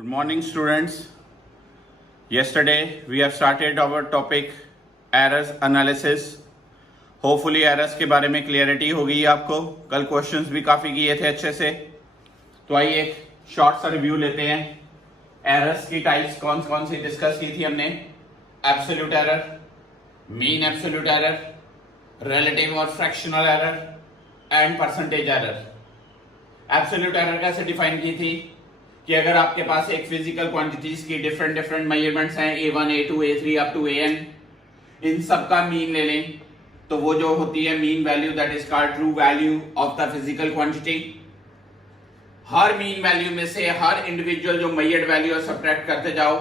Good morning, students. Yesterday we have started our topic errors analysis. Hopefully errors के बारे में clarity हो गई आपको. कल क्वेश्चंस भी काफी किए थे अच्छे से. तो आइए एक शॉर्ट सा रिव्यू लेते हैं. एरर्स की टाइप्स कौन कौन सी डिस्कस की थी हमने. Absolute error, mean absolute error, relative और fractional error and percentage error. Absolute error कैसे डिफाइन की थी कि अगर आपके पास एक फिजिकल क्वांटिटीज की डिफरेंट मेजरमेंट्स हैं A1, A2, A3 up to AN, इन सब का मीन ले लें तो वो जो होती है mean value that is called true value of the physical quantity. Her mean value में से हर इंडिविजुअल जो मेजर्ड वैल्यू है सब्ट्रैक्ट करते जाओ,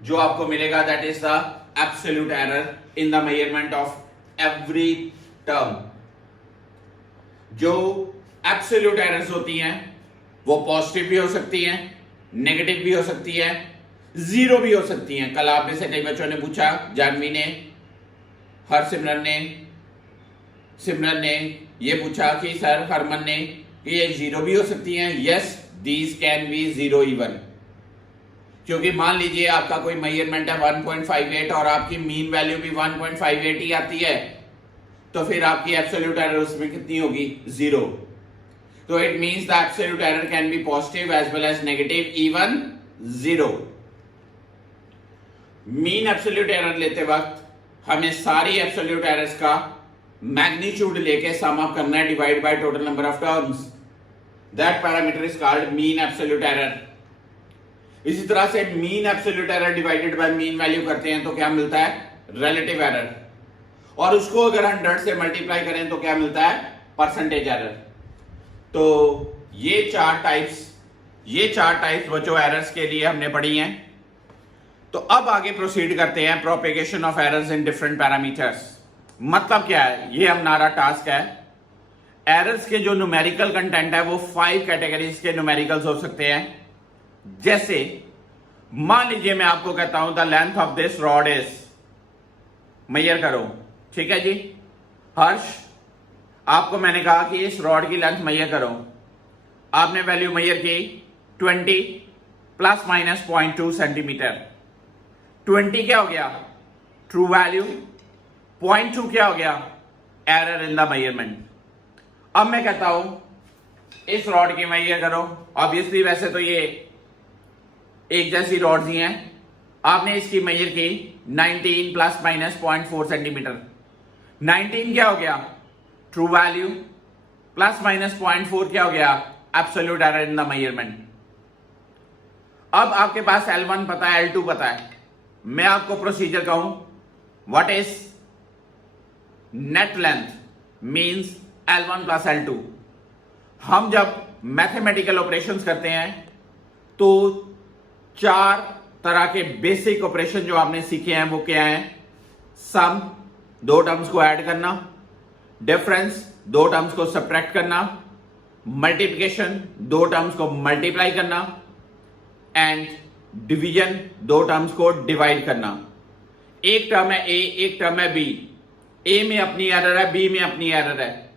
जो आपको मिलेगा that is the absolute error in the measurement of every term. जो एब्सोल्यूट एरर्स होती हैं वो पॉजिटिव भी हो सकती हैं, नेगेटिव भी हो सकती है, जीरो भी हो सकती हैं. कल आप में से कई बच्चों ने पूछा, जानवी ने, सिमरन ने ये पूछा कि सर हरमन ने कि ये जीरो भी हो सकती हैं. Yes, these can be zero even. क्योंकि मान लीजिए आपका कोई मेजरमेंट है 1.58 और आपकी मीन वैल्यू भी 1.58 ही आती है, तो फिर आपकी एब्सोल्यूट एरर उसमें कितनी होगी? Zero. So it means the absolute error can be positive as well as negative, even zero. Mean absolute error लेते वक्त हमें सारी एब्सोल्यूट एरर्स का मैग्नीट्यूड लेके सम अप करना है, divide by total number of terms. That parameter is called mean absolute error. इसी तरह से mean absolute error divided by mean value करते हैं तो क्या मिलता है? Relative error. और उसको अगर 100 से मल्टीप्लाई करें तो क्या मिलता है? Percentage error. तो ये चार टाइप्स बच्चों एरर्स के लिए हमने पढ़ी हैं. तो अब आगे प्रोसीड करते हैं. Propagation of errors in different parameters. मतलब क्या है? ये हमारा टास्क है. एरर्स के जो न्यूमेरिकल कंटेंट है वो 5 कैटेगरीज के न्यूमेरिकल्स हो सकते हैं. जैसे मान लीजिए मैं आपको कहता हूं the length of this rod is, measure करो. ठीक है जी. हर्ष, आपको मैंने कहा कि इस रॉड की लेंथ मेजर करो. आपने वैल्यू मेजर की 20 प्लस माइनस 0.2 सेंटीमीटर. 20 क्या हो गया? True value. 0.2 क्या हो गया? Error in the measurement. अब मैं कहता हूं इस रॉड की मेजर करो. ऑब्वियसली वैसे तो ये एक जैसी रॉड्स ही हैं. आपने इसकी मेजर की 19 प्लस माइनस 0.4 सेंटीमीटर. 19 क्या हो गया? True value. प्लस माइनस 0.4 क्या हो गया? Absolute error in the measurement. अब आपके पास L1 पता है, L2 पता है. मैं आपको प्रोसीजर कहूं, what is net length means L1 plus L2. हम जब मैथमेटिकल ऑपरेशंस करते हैं तो 4 तरह के बेसिक ऑपरेशन जो आपने सीखे हैं वो क्या है? सम, 2 टर्म्स को ऐड करना. डिफरेंस, 2 टर्म्स को सब्ट्रैक्ट करना. मल्टीप्लिकेशन, 2 टर्म्स को मल्टीप्लाई करना. एंड डिवीजन, 2 टर्म्स को डिवाइड करना. एक टर्म है ए, एक टर्म है बी. ए में अपनी एरर है, बी में अपनी एरर है.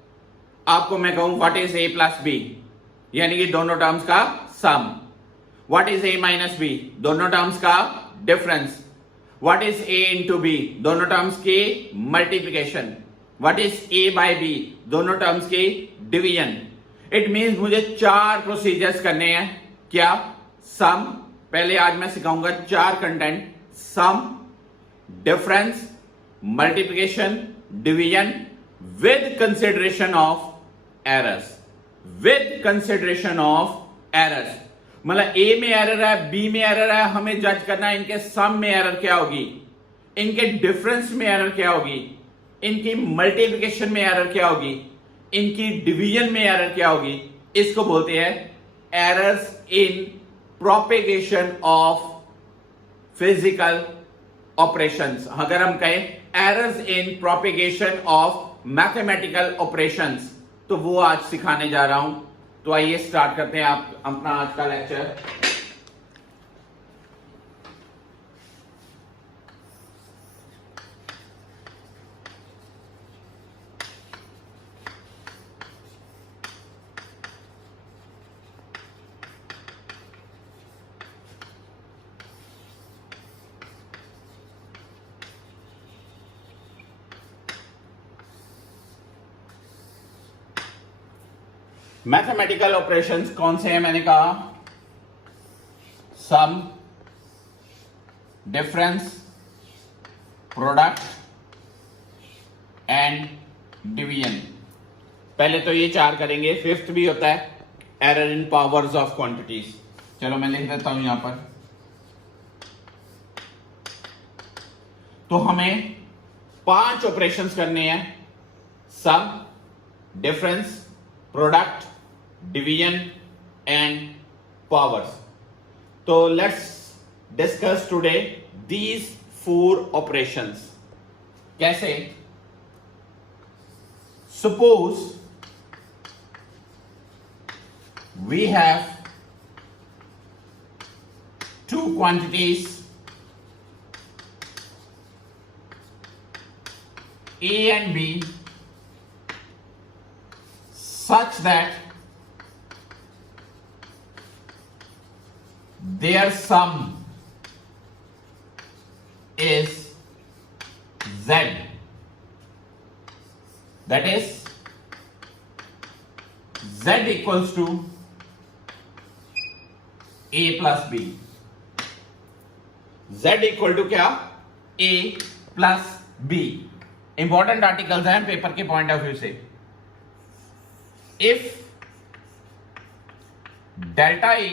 आपको मैं कहूं what is A plus B, यानी कि दोनों टर्म्स का sum. What is A minus B, दोनों टर्म्स का difference. What is A into B, दोनों टर्म्स की multiplication. What is A by B, दोनों टर्म्स की डिवीजन. इट मींस मुझे 4 प्रोसीजर्स करने हैं. क्या? सम, पहले आज मैं सिखाऊंगा 4 content. Sum, difference, multiplication, division with consideration of errors. With consideration of errors मतलब ए में एरर है, बी में एरर है, हमें जज करना है इनके सम में एरर क्या होगी, इनके डिफरेंस में एरर क्या होगी, इनकी मल्टीप्लिकेशन में एरर क्या होगी, इनकी डिवीजन में एरर क्या होगी. इसको बोलते हैं errors in propagation of physical operations. अगर हम कहें errors in propagation of mathematical operations, तो वो आज सिखाने जा रहा हूं. तो आइए स्टार्ट करते हैं आप अपना आज का लेक्चर. मैथमेटिकल ऑपरेशंस कौन से हैं? मैंने कहा सम, डिफरेंस, प्रोडक्ट एंड डिवीजन। पहले तो ये 4 करेंगे। फिफ्थ भी होता है error in powers of quantities. चलो मैं लिख देता हूं यहां पर। तो हमें 5 ऑपरेशंस करने हैं, sum, difference, product, division and powers. तो let's discuss today these 4 operations. कैसे? Suppose we have 2 quantities A and B such that their sum is Z. That is Z equals to A plus B. Z equal to क्या? A plus B। Important articles हैं paper के point of view से। If delta E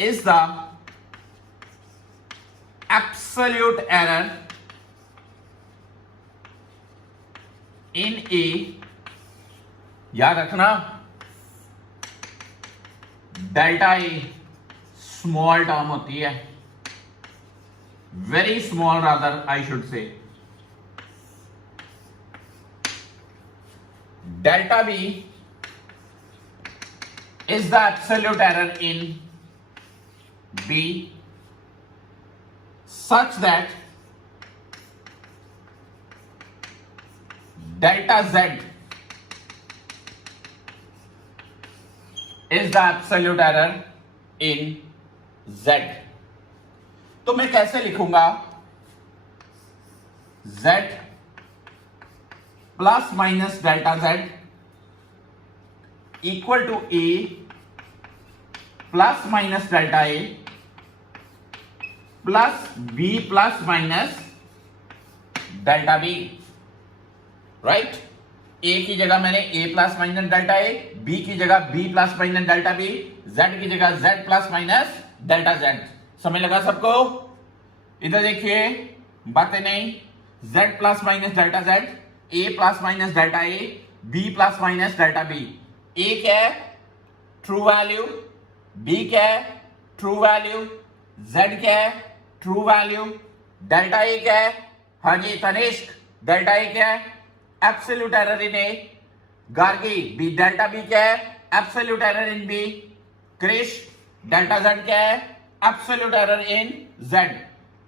is the absolute error in A, याद रखना delta E small term होती है, very small rather I should say. Delta B is the absolute error in B such that delta Z is the absolute error in Z। तो मैं कैसे लिखूंगा? Z plus minus delta Z equal to A plus minus delta A plus B plus minus delta B। Right? A की जगह मैंने A plus minus delta A, B की जगह B plus minus delta B, Z की जगह Z plus minus delta Z। समझ लगा सबको? इधर देखिए, बातें नहीं। Z plus minus delta Z, A plus minus delta A, B plus minus delta B। A क्या है? True value. B क्या है? True value. Z क्या है? True value. डेल्टा A क्या है? हाँ जी तनिष्क, डेल्टा A क्या है? Absolute error in A। Gargi, B delta B क्या है? Absolute error in B। Krish, delta Z क्या है? Absolute error in Z।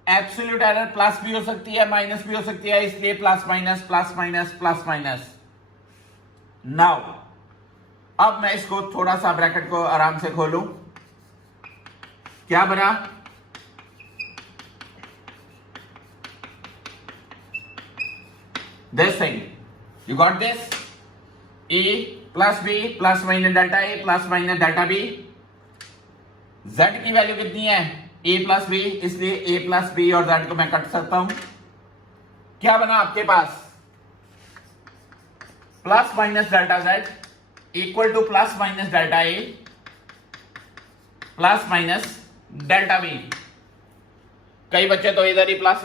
Absolute error plus भी हो सकती है, माइनस भी हो सकती है, इसलिए plus minus plus minus plus minus. Now अब मैं इसको थोड़ा सा ब्रैकेट को आराम से खोलूं। क्या बना? This thing, you got this? A plus B plus minus delta A plus minus delta B। Z की वैल्यू कितनी है? A प्लस B, इसलिए A प्लस B और Z को मैं कट सकता हूं। क्या बना आपके पास? Plus minus delta Z equal to plus minus delta A plus minus delta B। कई बच्चे तो इधर ही प्लस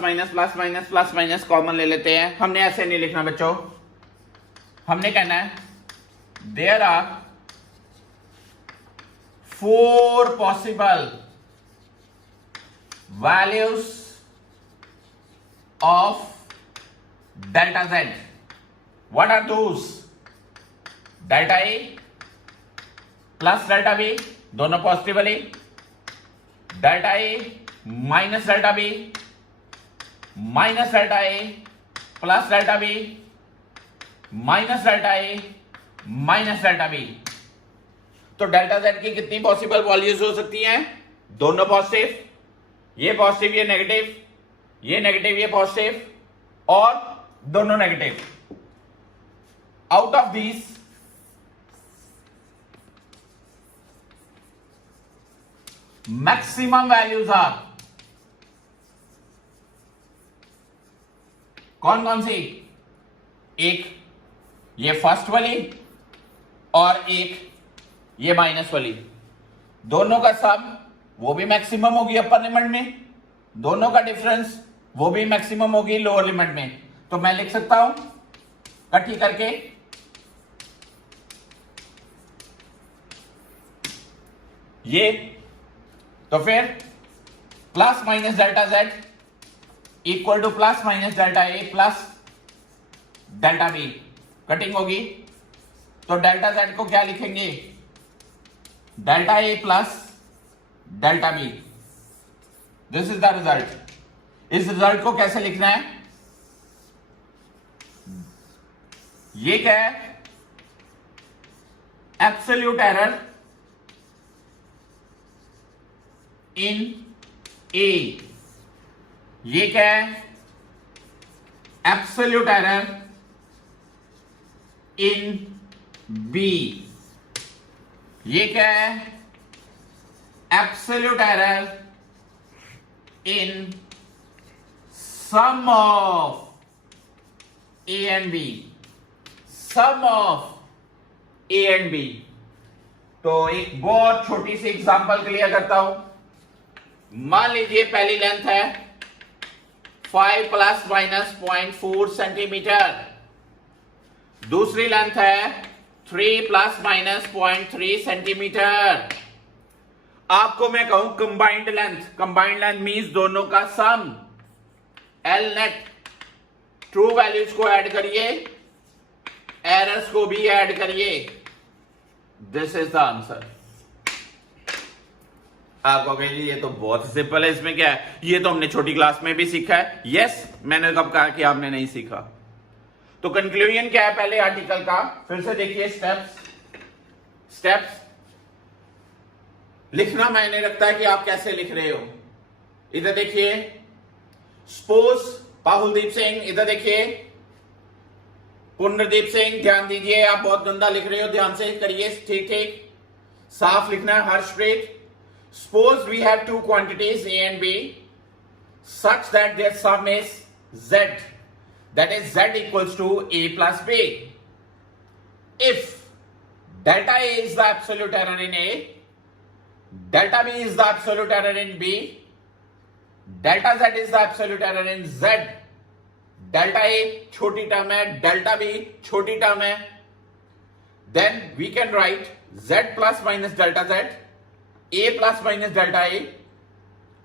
माइनस कॉमन ले लेते हैं। हमने ऐसे नहीं लिखना बच्चों, हमने कहना है there are 4 possible values of delta Z. What are those? Delta A plus delta B, दोनों positively, delta A minus delta B minus delta A plus delta B minus delta A minus delta B। तो delta Z की कितनी possible values हो सकती हैं? दोनों positive, ये positive ये नेगेटिव, ये नेगेटिव ये पॉजिटिव, और दोनों negative. Out of these maximum values are कौन कौन सी? एक ये फर्स्ट वाली और एक ये माइनस वाली, दोनों का सम वो भी मैक्सिमम होगी अपर लिमिट में, दोनों का डिफरेंस वो भी मैक्सिमम होगी लोअर लिमिट में। तो मैं लिख सकता हूं इकट्ठी करके ये, तो फिर plus minus delta Z equal to plus minus delta A plus delta B, cutting होगी तो डेल्टा जेड को क्या लिखेंगे? Delta A plus delta B. This is the result. इस रिजल्ट को कैसे लिखना है? ये क्या है? Absolute error in A. ये क्या है? Absolute error in B. ये क्या है? Absolute error in sum of A and B. Sum of A and B. तो एक बहुत छोटी सी एग्जांपल क्लियर करता हूं। मान लीजिए पहली लेंथ है 5 प्लस माइनस 0.4 सेंटीमीटर, दूसरी लेंथ है 3 प्लस माइनस 0.3 सेंटीमीटर। आपको मैं कहूं कंबाइंड लेंथ मींस दोनों का सम, एल नेट। ट्रू वैल्यूज को ऐड करिए, एरर्स को भी ऐड करिए। This is the answer. आपको कहिए ये तो बहुत सिंपल है, इसमें क्या है? ये तो हमने छोटी क्लास में भी सीखा है। यस, मैंने कब कहा कि आपने नहीं सीखा? तो कंक्लूजन क्या है पहले आर्टिकल का? फिर से देखिए स्टेप्स लिखना मायने रखता है कि आप कैसे लिख रहे हो। इधर देखिए सपोज पाहुलदीप सिंह, इधर देखिए पुनर्दीप सिंह, ध्यान दीजिए आप बहुत गंदा लिख रहे हो, ध्यान से करिए, ठीक ठीक साफ लिखना है। Harshpreet, suppose we have two quantities A and B such that their sum is Z, that is Z equals to A plus B. If delta A is the absolute error in A, delta B is the absolute error in B, delta Z is the absolute error in Z, delta A छोटी term है, delta B छोटी term है, then we can write Z plus minus delta Z, A plus minus delta A,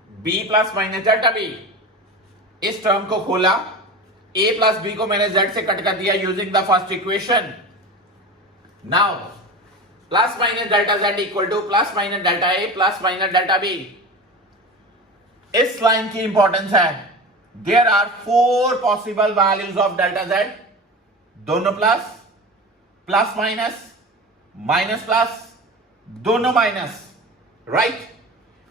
B plus minus delta B. इस term को खोला, A plus B को मैंने Z से कट कर दिया using the first equation. Now plus minus delta Z equal to plus minus delta A plus minus delta B. इस line की इंपॉर्टेंस है, there are 4 possible values of delta Z, दोनों plus, plus minus, minus plus, दोनों minus, right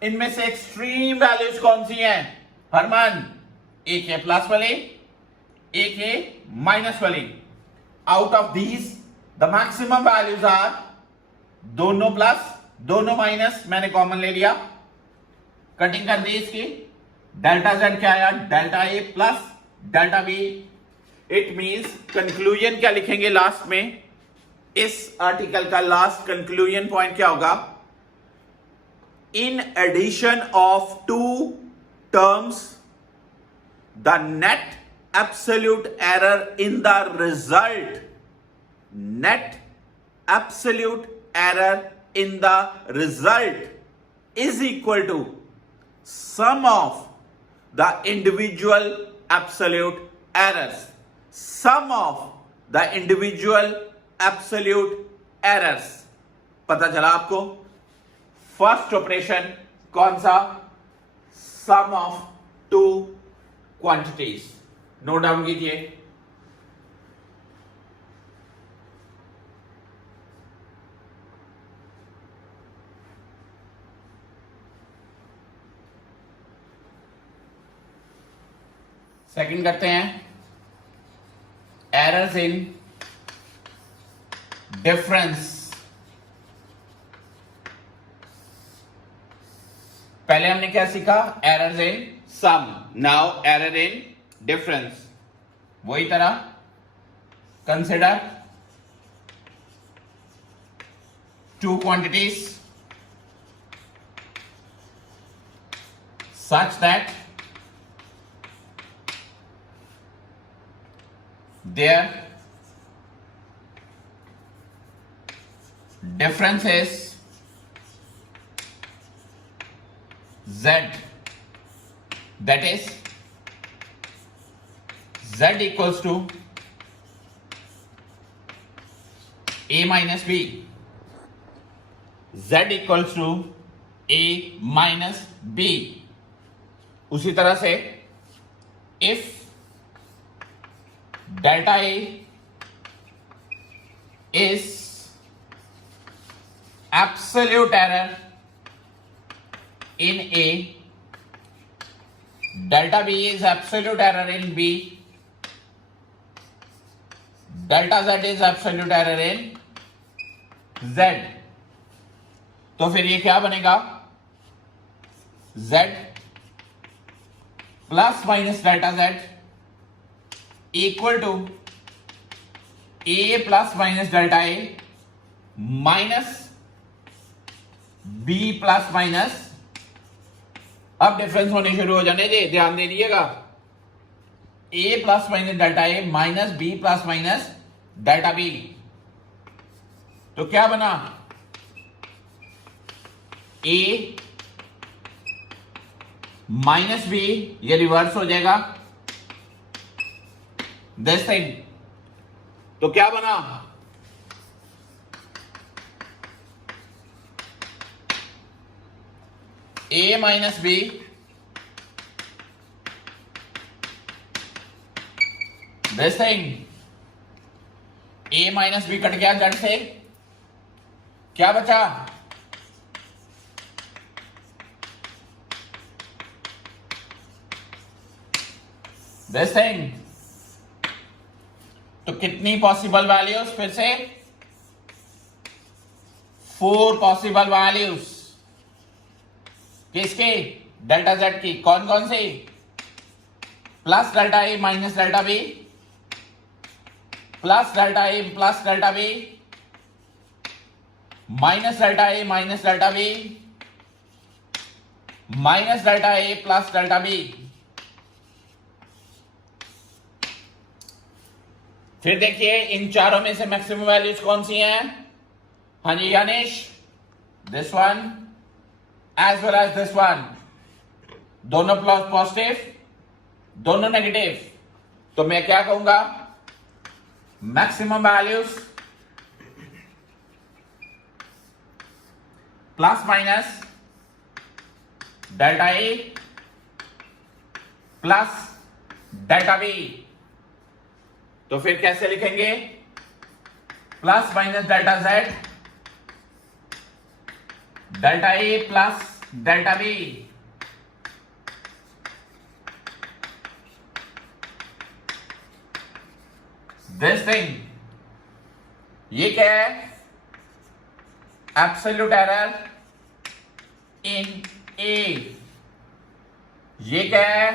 इनमें से extreme values कौन सी हैं हरमान? एक है प्लस वाली, एक है माइनस वाली। Out of these the maximum values are दोनों प्लस दोनों माइनस, मैंने कॉमन ले लिया, कटिंग कर दी इसकी। डेल्टा जेड क्या आया? Delta A plus delta B. It means conclusion क्या लिखेंगे लास्ट में? इस आर्टिकल का लास्ट कंक्लूजन पॉइंट क्या होगा? In addition of two terms, the net absolute error in the result, net absolute error in the result is equal to sum of the individual absolute errors. Sum of the individual absolute errors. पता चला आपको? First operation कौन सा? Sum of two quantities. Note down कीजिए। Second करते हैं, errors in difference पहले हमने क्या सीखा, errors in sum, now error in difference. वही तरह consider two quantities such that their difference is z, that is z equals to a minus b, z equals to a minus b। उसी तरह से if delta a is absolute error in A, delta b is absolute error in B, delta z is absolute error in Z, तो फिर ये क्या बनेगा, z plus minus delta z equal to a plus minus delta a minus b plus minus, अब difference होने शुरू हो जाने दे, ध्यान दे दीजिएगा, a plus minus delta a minus b plus minus delta b, तो क्या बना, a माइनस बी, ये रिवर्स हो जाएगा दिस थिंग, तो क्या बना, a minus B this thing, a minus B cut गया जड़ से, क्या बचा, दिस थिंग। तो कितनी पॉसिबल वैल्यूज, फिर से 4 पॉसिबल वैल्यूज किसके, डेल्टा जेड की, कौन कौन सी, plus delta A minus delta B, plus delta A plus delta B, minus delta A minus delta B, minus delta A plus delta B. फिर देखिए इन चारों में से मैक्सिमम वैल्यूज कौन सी हैं, हाँ जी यानिश, this one as well as this one, दोनों पॉजिटिव दोनों नेगेटिव, तो मैं क्या कहूंगा, maximum values plus minus delta A plus delta B, तो फिर कैसे लिखेंगे, plus minus delta Z delta A plus delta B, this thing, ये क्या है, एब्सोल्यूट एरर इन ए, ये क्या है,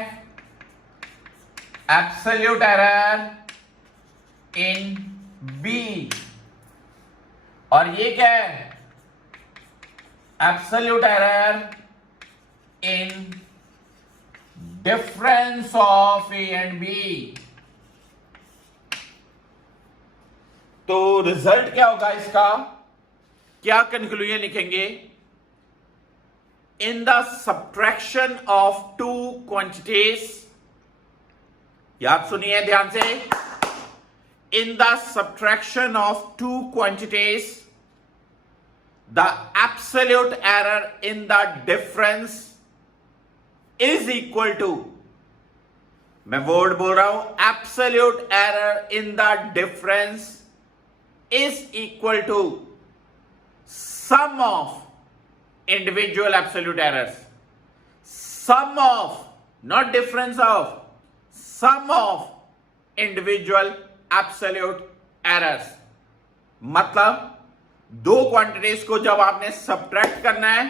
एब्सोल्यूट एरर इन बी, और ये क्या है, absolute error in difference of A and B. तो रिजल्ट क्या होगा इसका, क्या कंक्लूजन लिखेंगे, in the subtraction of two quantities, याद सुनिए ध्यान से, in the subtraction of two quantities, the absolute error in the difference is equal to, मैं वर्ड बोल रहा हूं, absolute error in the difference is equal to sum of individual absolute errors, sum of, not difference of, sum of individual absolute errors. मतलब दो quantities को जब आपने subtract करना है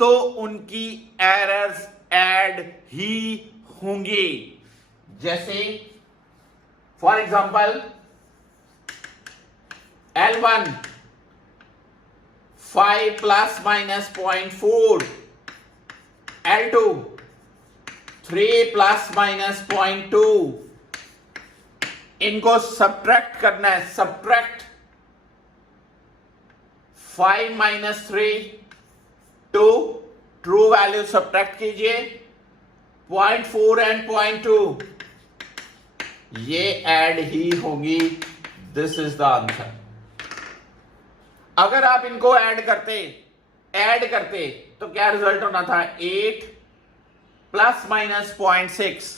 तो उनकी एरर्स ऐड ही होंगी। जैसे for example L1 5 plus minus 0.4, L2 3 plus minus 0.2, इनको सब्ट्रैक्ट करना है। Subtract 5 minus 3 2, true value subtract कीजिए 0.4 एंड 0.2, ये ऐड ही होंगी। This is the answer. अगर आप इनको ऐड करते तो क्या रिजल्ट होना था? 8 प्लस माइनस 0.6।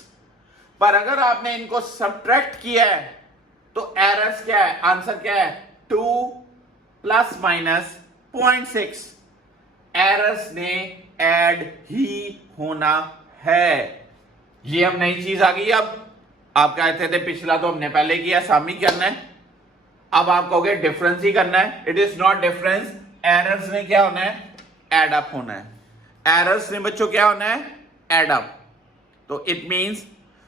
पर अगर आपने इनको सब्ट्रैक्ट किया है तो एरर्स क्या है? आंसर क्या है? 2 प्लस माइनस 0.6। एरर्स ने ऐड ही होना है। ये हम नई चीज आ गई। अब आप कहते थे पिछला तो हमने पहले किया, सामी करना है। अब आप कहोगे डिफरेंस ही करना है। It is not difference. Errors ने क्या होना है? एड अप होना है। एरर्स ने बच्चों क्या होना है? Add up. तो इट मींस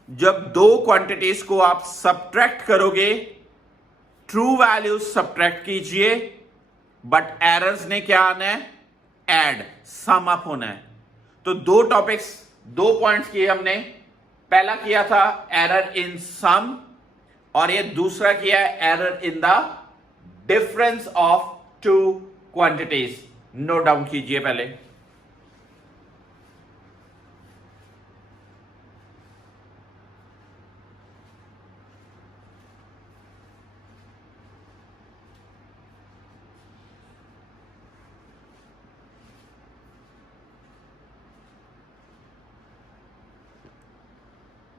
जब दो क्वांटिटीज को आप सब्ट्रैक्ट करोगे, ट्रू वैल्यू सब्ट्रैक्ट कीजिए, बट एरर्स ने क्या आना है? ऐड, सम अप होना है। तो दो टॉपिक्स, दो पॉइंट्स किए हमने। पहला किया था एरर इन सम, और ये दूसरा किया है error in the difference of two quantities. Note down कीजिए पहले।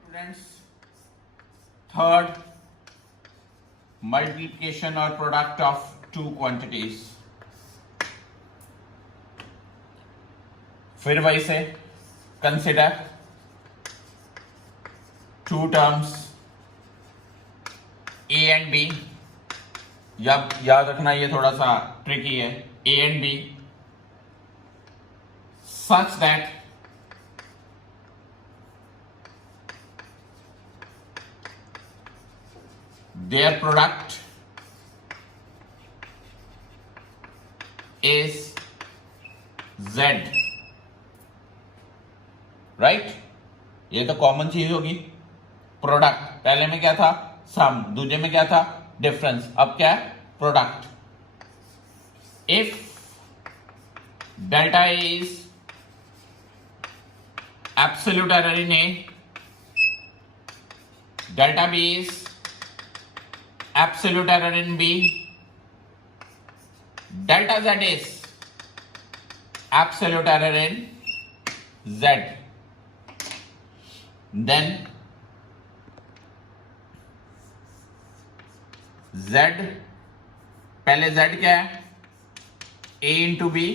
स्टूडेंट्स, थर्ड, मल्टीप्लिकेशन और प्रोडक्ट ऑफ टू क्वांटिटीज। फिर वही से consider two terms A and B. याद रखना ये थोड़ा सा ट्रिकी है। A and B such that their product is Z, right? ये तो कॉमन चीज होगी। प्रोडक्ट पहले में क्या था? सम। दूसरे में क्या था? डिफरेंस। अब क्या है? Product. If delta is absolute error in A, delta B is absolute error in B, delta Z is absolute error in Z, then Z, पहले Z क्या है? A into B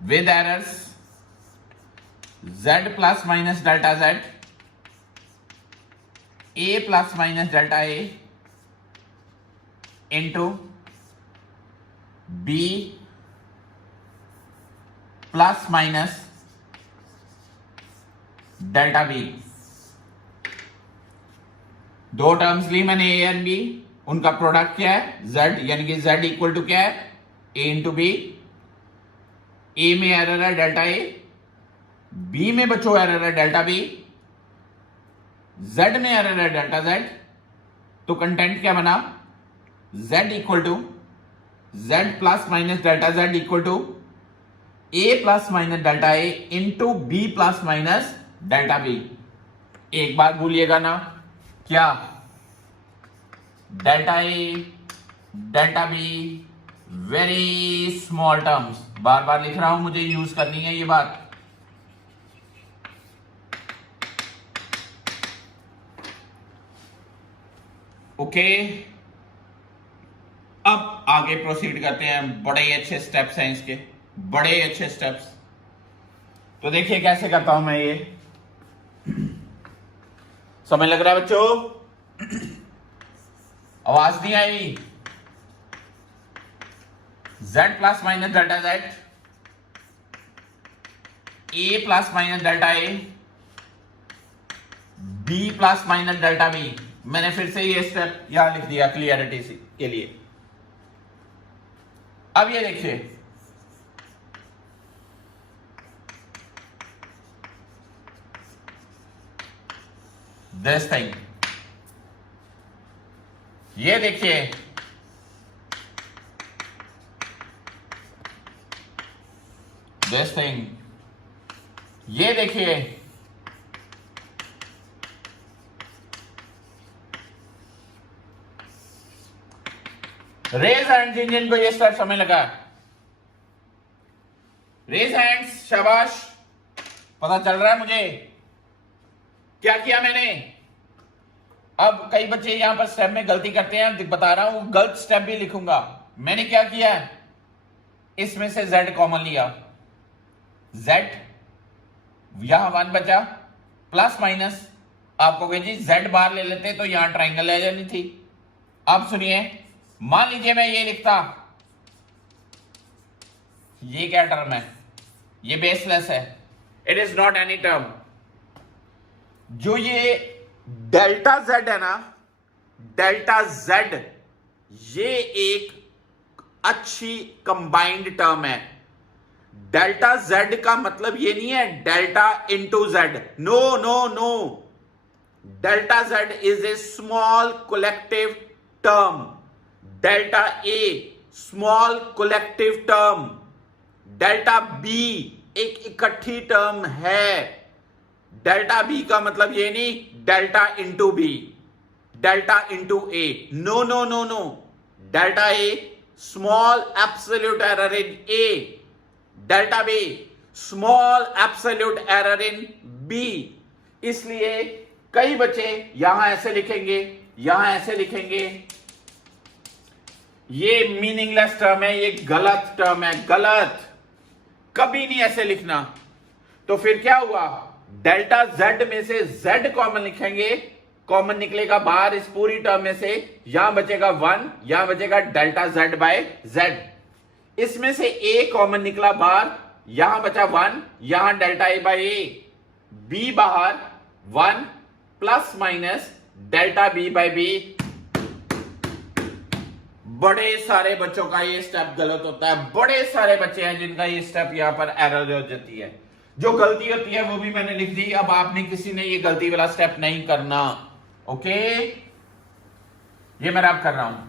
with errors Z plus minus delta Z, A plus minus delta A into B plus minus delta B. दो terms ली मैंने A and B, उनका product क्या है? Z, यानी कि Z इक्वल टू क्या है? A into B. ए में एरर है डेल्टा ए, बी में बच्चों एरर है डेल्टा बी, Z में एरर है डेल्टा Z। तो कंटेंट क्या बना? Z equal to Z plus minus delta Z equal to A plus minus delta A into B plus minus delta B। एक बात भूलिएगा ना, क्या? Delta A delta B very small terms. बार बार लिख रहा हूं, मुझे यूज करनी है ये बात। ओके, अब आगे प्रोसीड करते हैं। बड़े ही अच्छे स्टेप्स हैं इसके, बड़े ही अच्छे स्टेप्स। तो देखिए कैसे करता हूं मैं ये। समझ लग रहा है बच्चों? आवाज नहीं आई? Z plus minus delta Z A plus minus delta A, B plus minus delta B. मैंने फिर से ये स्टेप यहां लिख दिया क्लियरिटी के लिए। अब ये देखिए, दिस थिंग, ये देखिए दिस थिंग, ये देखिए रेज हैंड्स इंजन को ये स्टेप समझ लगा? रेज हैंड्स, शाबाश, पता चल रहा है मुझे क्या किया मैंने। अब कई बच्चे यहां पर स्टेप में गलती करते हैं, बता रहा हूं, गलत स्टेप भी लिखूंगा। मैंने क्या किया, इसमें से z कॉमन लिया, z यहां 1 बचा, प्लस माइनस आपको कहे जी z बार ले लेते तो यहां ट्राइंगल आ जानी थी। अब सुनिए, मान लीजिए मैं ये लिखता, ये क्या टर्म है, ये बेसलेस है, it is not any term. जो ये डेल्टा z है ना, डेल्टा z, ये एक अच्छी कंबाइंड टर्म है। डेल्टा z का मतलब ये नहीं है delta into z, no no no, delta z is a small collective term, delta a small collective term, delta b एक इकट्ठी टर्म है। डेल्टा b का मतलब ये नहीं delta into b, delta into a, no no no no, delta a small absolute error in a, delta b small absolute error in b। इसलिए कई बच्चे यहां ऐसे लिखेंगे, यहां ऐसे लिखेंगे, ये मीनिंगलेस टर्म है, ये गलत टर्म है, गलत, कभी नहीं ऐसे लिखना। तो फिर क्या हुआ, डेल्टा z में से z कॉमन लिखेंगे, कॉमन निकलेगा बाहर इस पूरी टर्म में से, यहां बचेगा 1, यहां बचेगा डेल्टा z बाय z। इसमें से a कॉमन निकला बाहर, यहां बचा 1, यहां delta a by a, b बाहर 1 plus minus delta b by b। बड़े सारे बच्चों का ये स्टेप गलत होता है, बड़े सारे बच्चे हैं जिनका ये स्टेप यहां पर एरर हो जाती है। जो गलती होती है वो भी मैंने लिख दी, अब आपने किसी ने ये गलती वाला स्टेप नहीं करना, ओके? ये मैं अब कर रहा हूं।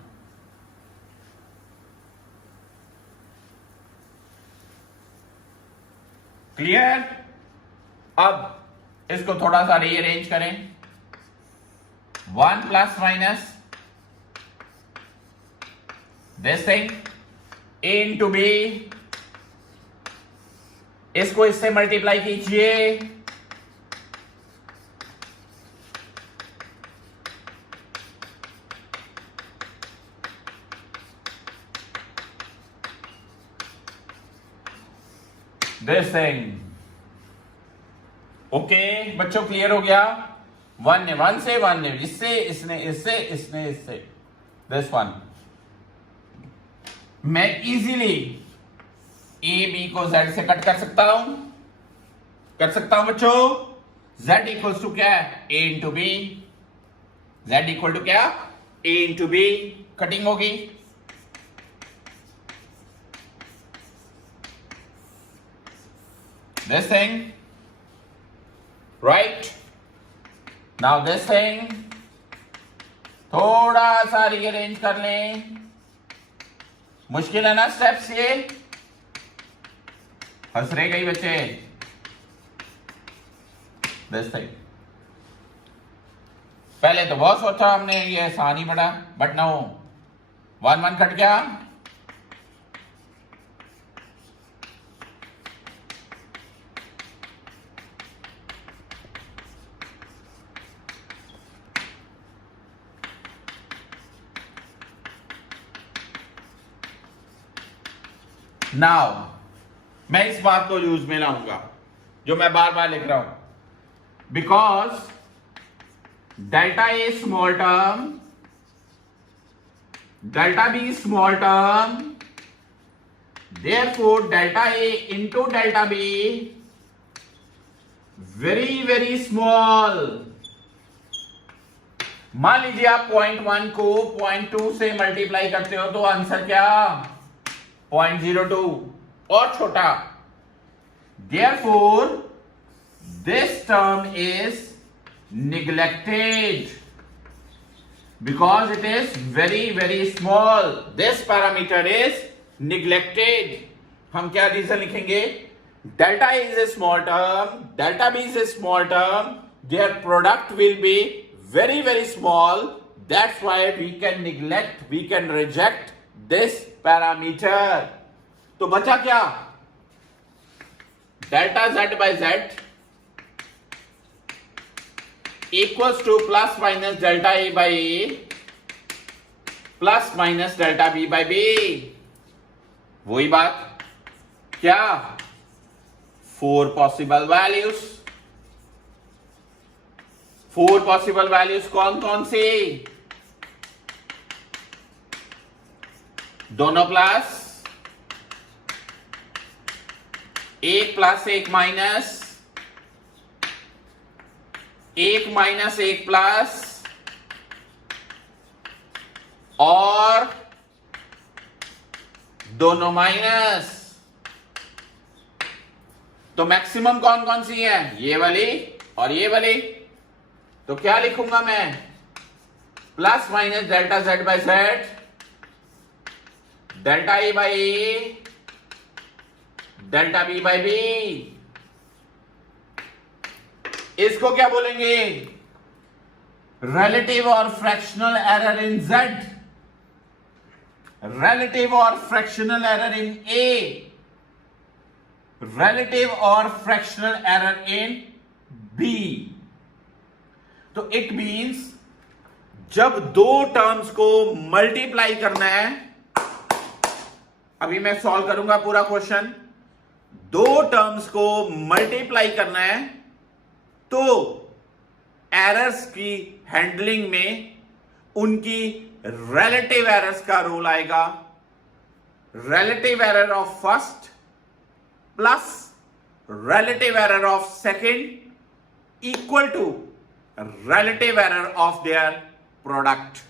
क्लियर? अब इसको थोड़ा सा रीअरेंज करें, 1 plus minus this thing a into b, इसको इससे मल्टीप्लाई कीजिए, दिस थिंग, ओके बच्चों, क्लियर हो गया? 1 ने 1 से, 1 ने इससे, इसने इससे, इसने इससे, दिस वन। मैं इजीली ए बी को z से कट कर सकता हूं, कर सकता हूं बच्चों। z इक्वल टू क्या है, a into B, z equal to क्या, a इंटू बी, कटिंग होगी। This thing, right, now this thing, थोड़ा सा रीअरेंज कर लें। मुश्किल है ना स्टेप्स ये? हंस रहे कई बच्चे। दिस थिंग, पहले तो बहुत सोचा हमने ये आसान ही पड़ा, बट नो, 1 1 कट गया, नाउ मैं इस बात को यूज में लाऊंगा जो मैं बार बार लिख रहा हूं, because delta A small term, delta B small term, therefore delta A into delta B very very small. मान लीजिए आप 0.1 को 0.2 से मल्टीप्लाई करते हो तो आंसर क्या 0.02 और छोटा। Therefore this term is neglected because it is very very small. This parameter is neglected. हम क्या रीजन लिखेंगे? Delta is a small term, delta B is a small term, their product will be very very small. That's why we can neglect, we can reject this parameter. तो बचा क्या? Delta Z by Z equals to plus minus delta A by A plus minus delta B by B. वही बात क्या? 4 possible values. 4 possible values कौन कौन सी? दोनों plus, एक प्लस एक माइनस, एक माइनस एक प्लस, और दोनों माइनस। तो मैक्सिमम कौन कौन सी है? ये वाली और ये वाली। तो क्या लिखूंगा मैं? Plus minus delta Z by Z, delta A by A, delta B by B. इसको क्या बोलेंगे? रिलेटिव और fractional error in Z, relative or fractional error in A, relative or fractional error in B. तो it means जब दो terms को multiply करना है, अभी मैं सॉल्व करूंगा पूरा क्वेश्चन। दो टर्म्स को मल्टीप्लाई करना है तो एरर्स की हैंडलिंग में उनकी relative errors का रोल आएगा। relative error of first plus relative error of second equal to relative error of their product.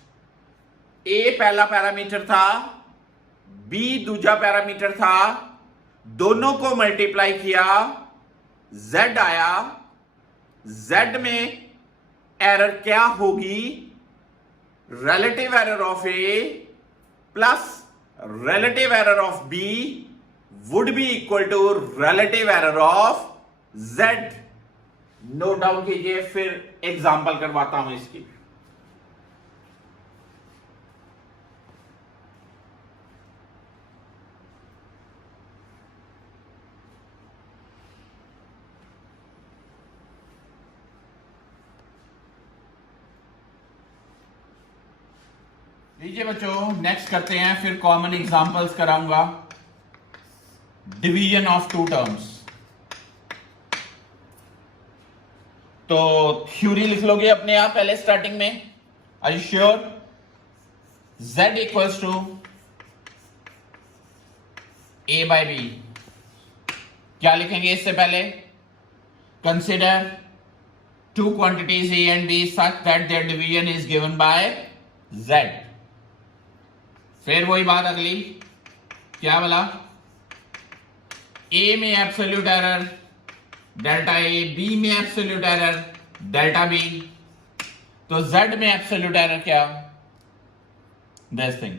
A पहला पैरामीटर था, B दूसरा पैरामीटर था, दोनों को मल्टीप्लाई किया, Z आया। Z में एरर क्या होगी? relative error of A plus relative error of B would be equal to relative error of Z. Note down कीजिए, फिर एग्जांपल करवाता हूं इसकी। लीजिए बच्चों, नेक्स्ट करते हैं, फिर कॉमन एग्जांपल्स कराऊंगा। Division of two terms. तो थ्योरी लिख लोगे अपने आप पहले स्टार्टिंग में। Are you sure? Z equals to A by B. क्या लिखेंगे इससे पहले? Consider two quantities A and B such that their division is given by Z। फिर वही बात अगली, क्या बोला? A में absolute error delta A, B में एब्सोल्यूट एरर डेल्टा B, तो Z में एब्सोल्यूट एरर क्या? This thing.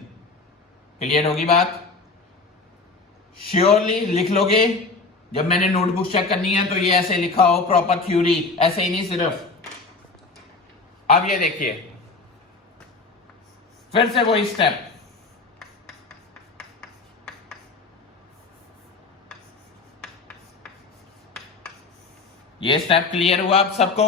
क्लियर होगी बात? श्योरली लिख लोगे? जब मैंने नोटबुक चेक करनी है तो ये ऐसे लिखा हो, प्रॉपर थ्योरी, ऐसे ही नहीं सिर्फ। अब ये देखिए, फिर से वही स्टेप। ये स्टेप क्लियर हुआ आप सबको?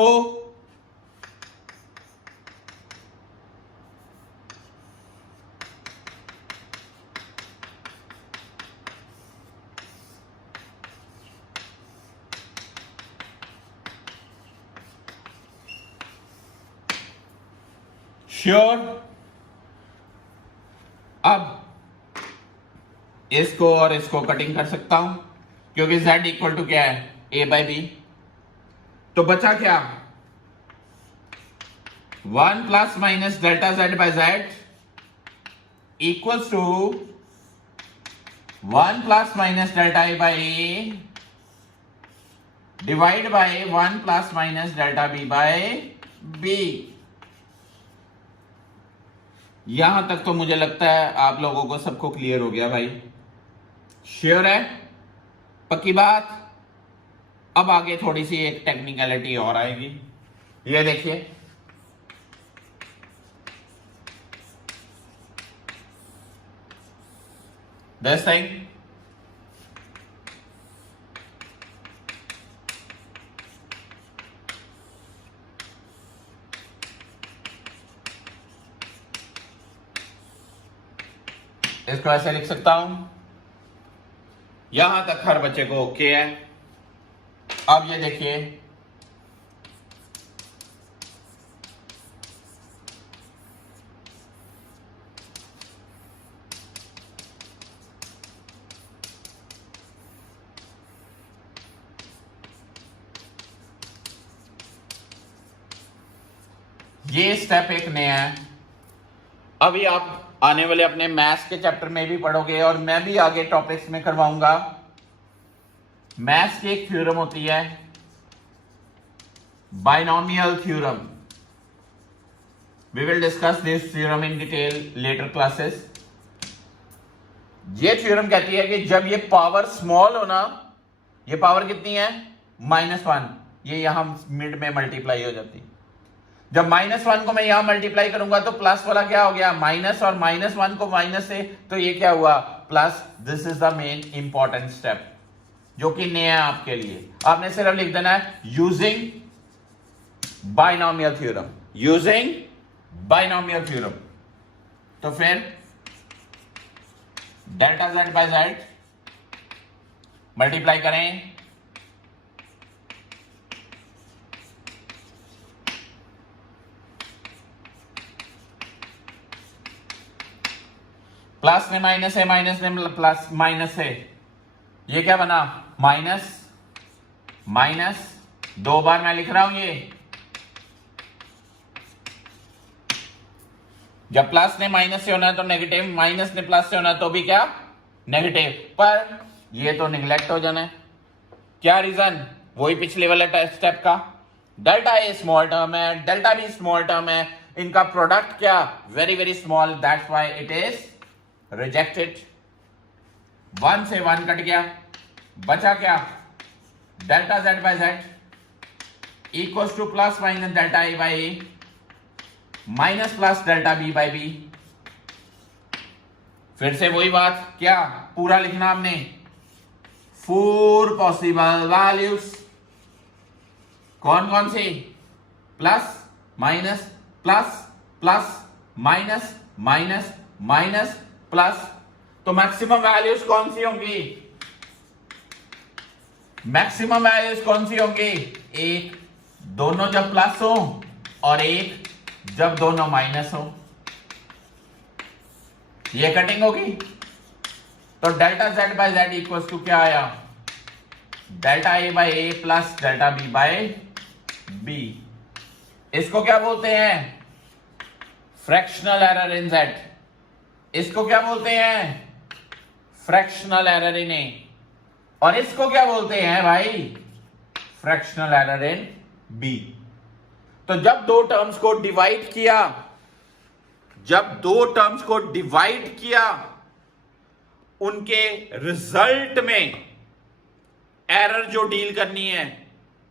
श्योर? अब इसको और इसको कटिंग कर सकता हूं क्योंकि z इक्वल टू क्या है? A by B. तो बचा क्या, 1 plus minus delta Z by Z equals to 1 plus minus delta A by A divide by 1 plus minus delta B by B. यहां तक तो मुझे लगता है आप लोगों को सबको क्लियर हो गया भाई, श्योर है, पक्की बात। अब आगे थोड़ी सी एक टेक्निकलिटी और आएगी, ये देखिए, दिस थिंग, इसको ऐसे लिख सकता हूं, यहां तक हर बच्चे को ओके है। अब ये देखिए, ये स्टेप एक नया है। अभी आप आने वाले अपने मैथ्स के चैप्टर में भी पढ़ोगे और मैं भी आगे टॉपिक्स में करवाऊंगा। मैथ्स की एक थ्योरम होती है binomial theorem. We will discuss this theorem in detail later classes. ये थ्योरम कहती है कि जब ये पावर स्मॉल हो ना, ये पावर कितनी है -1, ये यहां मिड में मल्टीप्लाई हो जाती है। जब -1 को मैं यहां मल्टीप्लाई करूंगा तो प्लस वाला क्या हो गया माइनस, और -1 को माइनस से तो ये क्या हुआ plus. This is the main important step जो कि नया है आपके लिए। आपने सिर्फ लिख देना है using binomial theorem, using binomial theorem. तो फिर delta Z by Z multiply करें, प्लस में माइनस है, माइनस में प्लस, माइनस है, ये क्या बना माइनस माइनस, 2 बार मैं लिख रहा हूं। ये जब प्लस ने माइनस से होना है तो नेगेटिव, माइनस ने प्लस से होना है तो भी क्या नेगेटिव, पर ये तो निगलेक्ट हो जाना है। क्या रीजन, वही पिछले वाले स्टेप का, डेल्टा ए स्मॉल टर्म है, डेल्टा बी स्मॉल टर्म है, इनका प्रोडक्ट क्या very very small, that's why it is rejected. 1 से 1 कट गया, बचा क्या delta Z by Z equals to plus minus delta A by A minus plus delta B by B. फिर से वही बात, क्या पूरा लिखना हमने, 4 पॉसिबल वैल्यूज, कौन कौन सी, plus minus plus plus minus minus minus plus. तो मैक्सिमम वैल्यूज कौन सी होंगी, मैक्सिमम वैल्यूज कौन सी होंगी, एक दोनों जब प्लस हो और एक जब दोनों माइनस हो, ये कटिंग होगी। तो delta Z by Z equals to क्या आया, delta A by A plus delta B by B. इसको क्या बोलते हैं फ्रैक्शनल एरर इन जेड, इसको क्या बोलते हैं फ्रैक्शनल एरर इन ए, और इसको क्या बोलते हैं भाई फ्रैक्शनल एरर इन बी। तो जब दो टर्म्स को डिवाइड किया, जब दो टर्म्स को डिवाइड किया, उनके रिजल्ट में एरर जो डील करनी है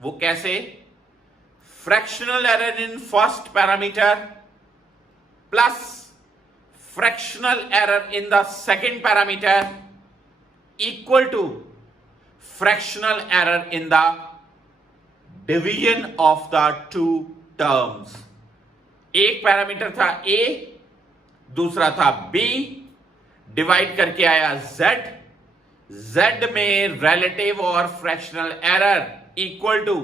वो कैसे, fractional error in first parameter plus fractional error in the second parameter equal to fractional error in the division of the two terms। एक पैरामीटर था a, दूसरा था b, डिवाइड करके आया z, z में रिलेटिव और fractional error equal to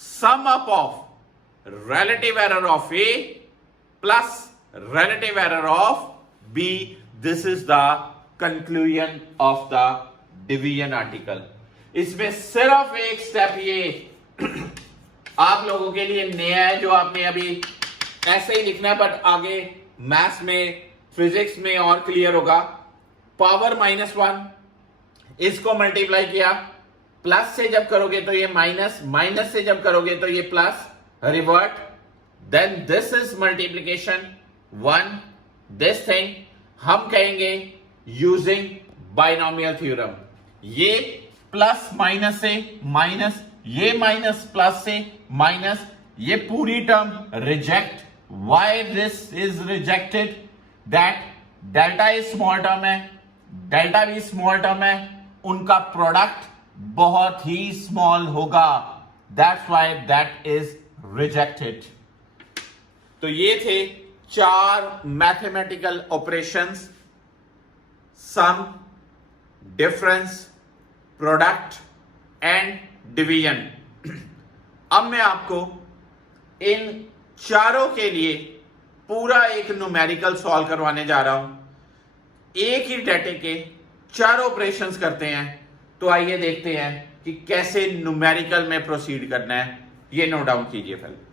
sum up of relative error of a plus relative error of B. This is the conclusion of the division article। इसमें सिर्फ एक स्टेप ये आप लोगों के लिए नया है, जो आपने अभी ऐसे ही लिखना है, बट आगे मैथ्स में, फिजिक्स में और क्लियर होगा। पावर -1, इसको मल्टीप्लाई किया, प्लस से जब करोगे तो ये माइनस, माइनस से जब करोगे तो ये plus, revert, then this is multiplication 1, this thing हम कहेंगे यूजिंग बाइनोमियल थ्योरम। ये प्लस माइनस से माइनस, ये माइनस प्लस से माइनस, ये पूरी term reject. Why this is rejected? That delta is small term है, डेल्टा भी स्मॉल टर्म है, उनका प्रोडक्ट बहुत ही स्मॉल होगा, that's why that is rejected. तो ये थे 4 mathematical operations, sum, difference, product and division. अब मैं आपको इन चारों के लिए पूरा एक न्यूमेरिकल सॉल्व करवाने जा रहा हूं। एक ही डेटे के 4 ऑपरेशंस करते हैं, तो आइए देखते हैं कि कैसे न्यूमेरिकल में प्रोसीड करना है। ये नोट डाउन कीजिए पहले।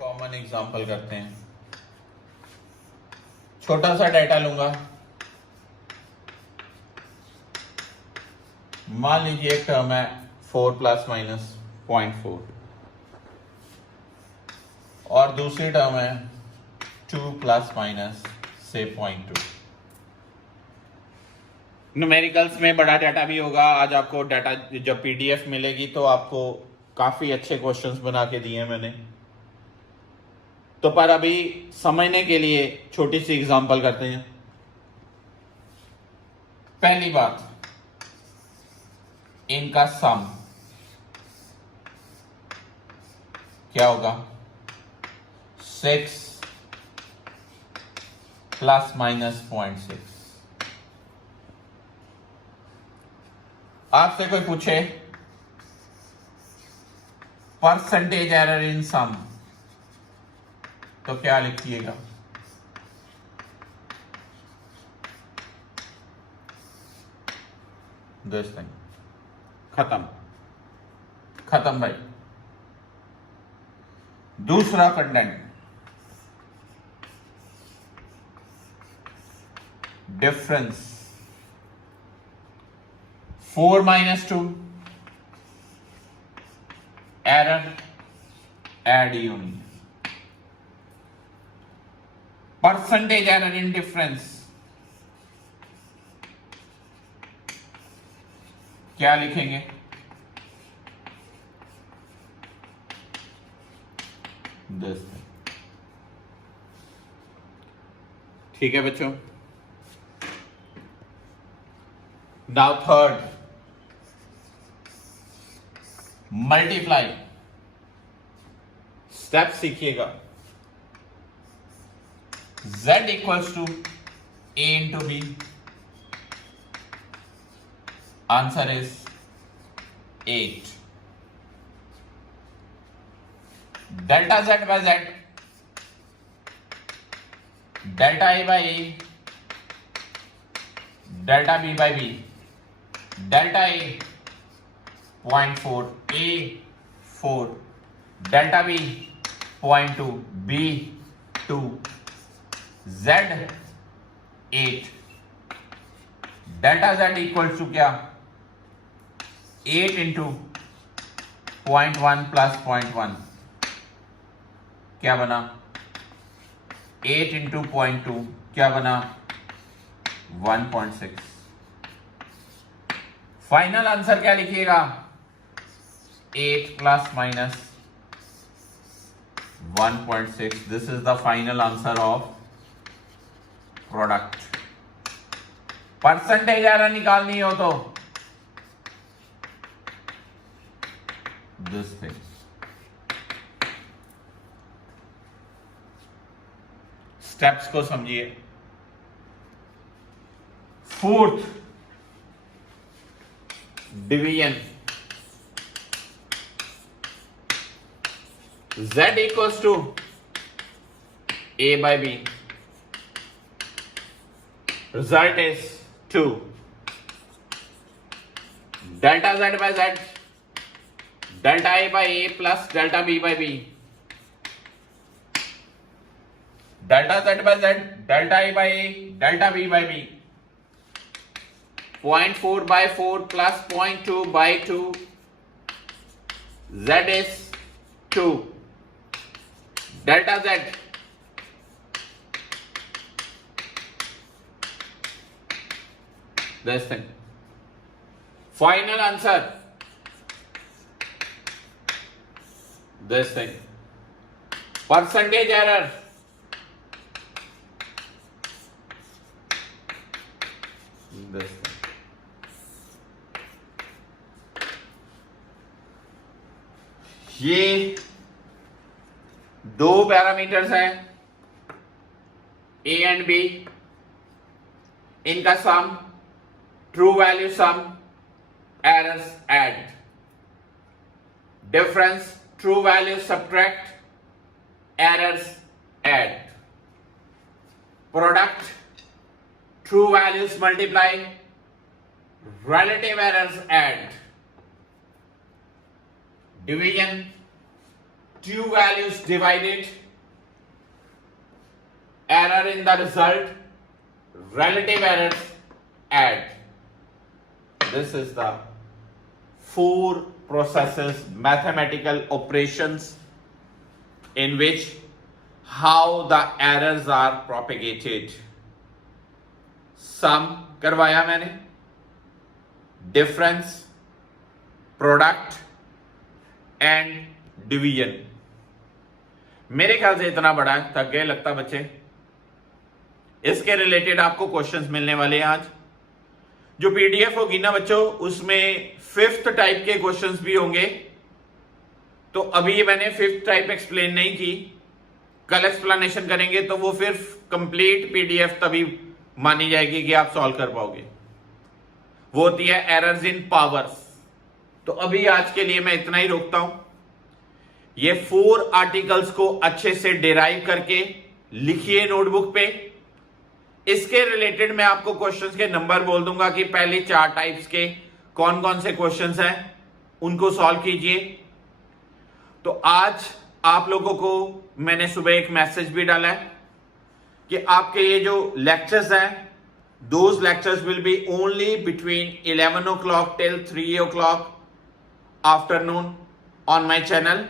कॉमन एग्जांपल करते हैं, छोटा सा डेटा लूंगा। मान लीजिए एक टर्म है 4 ± 0.4 और दूसरी टर्म है 2 ± से 0.2। न्यूमेरिकल्स में बड़ा डाटा भी होगा। आज आपको डाटा जब पीडीएफ मिलेगी तो आपको काफी अच्छे क्वेश्चंस बना के दिए हैं मैंने। तो पर अभी समझने के लिए छोटी सी एग्जांपल करते हैं। पहली बात, इनका सम क्या होगा? 6 ± 0.6। आपसे कोई पूछे परसेंटेज एरर इन सम, तो क्या लिखिएगा? This thing. खत्म, खत्म भाई। दूसरा content, difference 4 - 2 error add unit. Percentage error in difference क्या लिखेंगे? दिस। ठीक है बच्चों। Now third, multiply. स्टेप सीखिएगा। Z = A × B, answer is 8. Delta Z by Z, delta A by A, delta B by B, delta A 0.4, A 4, delta B 0.2, B 2, Z 8, delta Z equals to क्या? 8 × 0.1 + 0.1 क्या बना? 8 × 0.2 क्या बना? 1.6। Final answer क्या लिखिएगा? 8 ± 1.6। This is the final answer of product. Percentage error निकालनी हो तो दिस थिंग। स्टेप्स को समझिए। Fourth, division. Z equals to A by B. Result is 2. Delta Z by Z, delta A by A plus delta B by B. Delta Z by Z, delta A by A, delta B by B. 0.4 by 4 plus 0.2 by 2. Z is 2. Delta Z. This thing. Final answer. This thing. Percentage error. This thing. ये दो parameters हैं A and B, इनका sum, true value sum, errors add, difference true value subtract, errors add, product true values multiply, relative errors add, division, two values divided, error in the result, relative errors add. This is the 4 processes, mathematical operations in which how the errors are propagated. Sum करवाया मैंने, difference, product and division. मेरे ख्याल से इतना बड़ा है, थक गए लगता बच्चे. इसके रिलेटेड आपको क्वेश्चंस मिलने वाले हैं आज. जो पीडीएफ होगी ना बच्चों, उसमें 5th टाइप के क्वेश्चंस भी होंगे. तो अभी मैंने 5th टाइप एक्सप्लेन नहीं की, कल एक्सप्लेनेशन करेंगे तो वो फिर कंप्लीट पीडीएफ तभी मानी जाएगी कि आप सॉल्व कर पाओगे. वो होती है एरर्स इन पावर्स. तो अभी आज के लिए मैं इतना ही रोकता हूं. ये 4 आर्टिकल्स को अच्छे से डिराइव करके लिखिए नोटबुक पे. इसके रिलेटेड मैं आपको क्वेश्चंस के नंबर बोल दूंगा कि पहले 4 टाइप्स के कौन कौन से क्वेश्चंस हैं, उनको सॉल्व कीजिए. तो आज आप लोगों को मैंने सुबह एक मैसेज भी डाला है कि आपके ये जो लेक्चर्स हैं, those lectures will be only between 11 o'clock till 3 o'clock afternoon on my channel.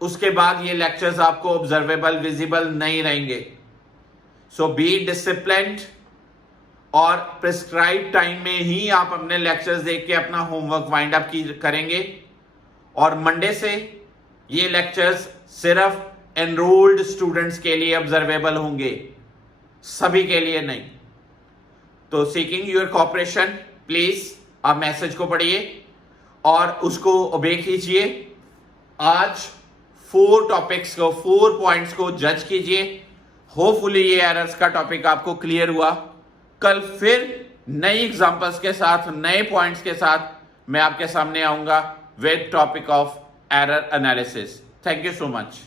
उसके बाद ये लेक्चर्स आपको ऑब्जर्वेबल विजिबल नहीं रहेंगे. सो बी डिसिप्लिन्ड और प्रिस्क्राइब टाइम में ही आप अपने लेक्चर्स देख के अपना होमवर्क वाइंड अप करेंगे. और मंडे से ये लेक्चर्स सिर्फ एनरोल्ड स्टूडेंट्स के लिए ऑब्जर्वेबल होंगे, सभी के लिए नहीं. तो सीकिंग योर कोऑपरेशन, प्लीज आप मैसेज को पढ़िए और उसको ओबे कीजिए. आज 4 टॉपिक्स को, 4 पॉइंट्स को जज कीजिए. होपफुली ये एरर्स का टॉपिक आपको क्लियर हुआ. कल फिर नई एग्जांपल्स के साथ, नए पॉइंट्स के साथ मैं आपके सामने आऊंगा with topic of error analysis. Thank you so much.